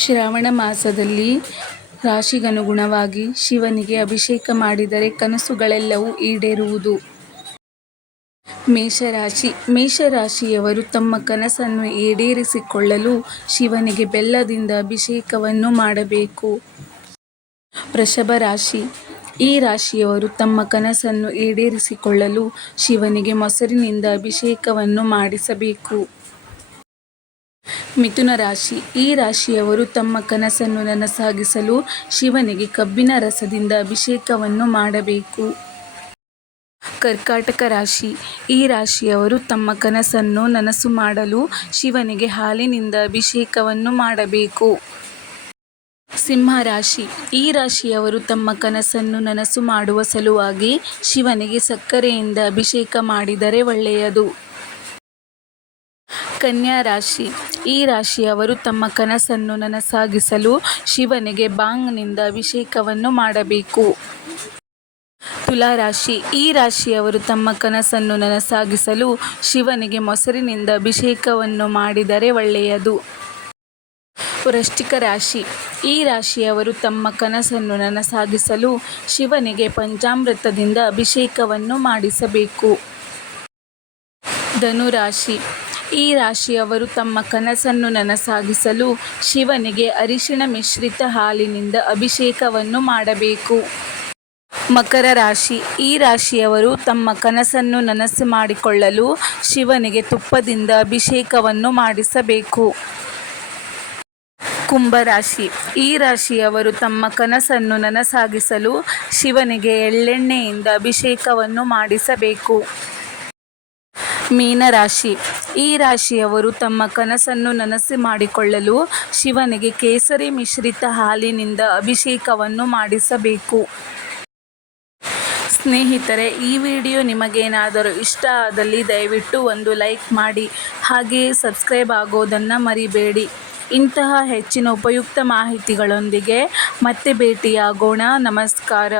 ಶ್ರಾವಣ ಮಾಸದಲ್ಲಿ ರಾಶಿಗನುಗುಣವಾಗಿ ಶಿವನಿಗೆ ಅಭಿಷೇಕ ಮಾಡಿದರೆ ಕನಸುಗಳೆಲ್ಲವೂ ಈಡೇರುವುದು. ಮೇಷರಾಶಿ: ಮೇಷರಾಶಿಯವರು ತಮ್ಮ ಕನಸನ್ನು ಈಡೇರಿಸಿಕೊಳ್ಳಲು ಶಿವನಿಗೆ ಬೆಲ್ಲದಿಂದ ಅಭಿಷೇಕವನ್ನು ಮಾಡಬೇಕು. ವೃಷಭ ರಾಶಿ: ಈ ರಾಶಿಯವರು ತಮ್ಮ ಕನಸನ್ನು ಈಡೇರಿಸಿಕೊಳ್ಳಲು ಶಿವನಿಗೆ ಮೊಸರಿನಿಂದ ಅಭಿಷೇಕವನ್ನು ಮಾಡಿಸಬೇಕು. ಮಿಥುನ ರಾಶಿ: ಈ ರಾಶಿಯವರು ತಮ್ಮ ಕನಸನ್ನು ನನಸಾಗಿಸಲು ಶಿವನಿಗೆ ಕಬ್ಬಿನ ರಸದಿಂದ ಅಭಿಷೇಕವನ್ನು ಮಾಡಬೇಕು. ಕರ್ಕಾಟಕ ರಾಶಿ: ಈ ರಾಶಿಯವರು ತಮ್ಮ ಕನಸನ್ನು ನನಸು ಮಾಡಲು ಶಿವನಿಗೆ ಹಾಲಿನಿಂದ ಅಭಿಷೇಕವನ್ನು ಮಾಡಬೇಕು. ಸಿಂಹ ರಾಶಿ: ಈ ರಾಶಿಯವರು ತಮ್ಮ ಕನಸನ್ನು ನನಸು ಮಾಡುವ ಸಲುವಾಗಿ ಶಿವನಿಗೆ ಸಕ್ಕರೆಯಿಂದ ಅಭಿಷೇಕ ಮಾಡಿದರೆ ಒಳ್ಳೆಯದು. ಕನ್ಯಾ ರಾಶಿ: ಈ ರಾಶಿಯವರು ತಮ್ಮ ಕನಸನ್ನು ನನಸಾಗಿಸಲು ಶಿವನಿಗೆ ಬಾಂಗ್ನಿಂದ ಅಭಿಷೇಕವನ್ನು ಮಾಡಬೇಕು. ತುಲಾ ರಾಶಿ: ಈ ರಾಶಿಯವರು ತಮ್ಮ ಕನಸನ್ನು ನನಸಾಗಿಸಲು ಶಿವನಿಗೆ ಮೊಸರಿನಿಂದ ಅಭಿಷೇಕವನ್ನು ಮಾಡಿದರೆ ಒಳ್ಳೆಯದು. ವೃಶ್ಚಿಕ ರಾಶಿ: ಈ ರಾಶಿಯವರು ತಮ್ಮ ಕನಸನ್ನು ನನಸಾಗಿಸಲು ಶಿವನಿಗೆ ಪಂಚಾಮೃತದಿಂದ ಅಭಿಷೇಕವನ್ನು ಮಾಡಿಸಬೇಕು. ಧನು ರಾಶಿ: ಈ ರಾಶಿಯವರು ತಮ್ಮ ಕನಸನ್ನು ನನಸಾಗಿಸಲು ಶಿವನಿಗೆ ಅರಿಶಿನ ಮಿಶ್ರಿತ ಹಾಲಿನಿಂದ ಅಭಿಷೇಕವನ್ನು ಮಾಡಬೇಕು. ಮಕರ ರಾಶಿ: ಈ ರಾಶಿಯವರು ತಮ್ಮ ಕನಸನ್ನು ನನಸು ಮಾಡಿಕೊಳ್ಳಲು ಶಿವನಿಗೆ ತುಪ್ಪದಿಂದ ಅಭಿಷೇಕವನ್ನು ಮಾಡಿಸಬೇಕು. ಕುಂಭ ರಾಶಿ: ಈ ರಾಶಿಯವರು ತಮ್ಮ ಕನಸನ್ನು ನನಸಾಗಿಸಲು ಶಿವನಿಗೆ ಎಳ್ಳೆಣ್ಣೆಯಿಂದ ಅಭಿಷೇಕವನ್ನು ಮಾಡಿಸಬೇಕು. ಮೀನ ರಾಶಿ: ಈ ರಾಶಿಯವರು ತಮ್ಮ ಕನಸನ್ನು ನನಸು ಮಾಡಿಕೊಳ್ಳಲು ಶಿವನಿಗೆ ಕೇಸರಿ ಮಿಶ್ರಿತ ಹಾಲಿನಿಂದ ಅಭಿಷೇಕವನ್ನು ಮಾಡಿಸಬೇಕು. ಸ್ನೇಹಿತರೆ, ಈ ವಿಡಿಯೋ ನಿಮಗೇನಾದರೂ ಇಷ್ಟ ಆದಲ್ಲಿ ದಯವಿಟ್ಟು ಒಂದು ಲೈಕ್ ಮಾಡಿ, ಹಾಗೆಯೇ ಸಬ್ಸ್ಕ್ರೈಬ್ ಆಗೋದನ್ನು ಮರಿಬೇಡಿ. ಇಂತಹ ಹೆಚ್ಚಿನ ಉಪಯುಕ್ತ ಮಾಹಿತಿಗಳೊಂದಿಗೆ ಮತ್ತೆ ಭೇಟಿಯಾಗೋಣ ನಮಸ್ಕಾರ.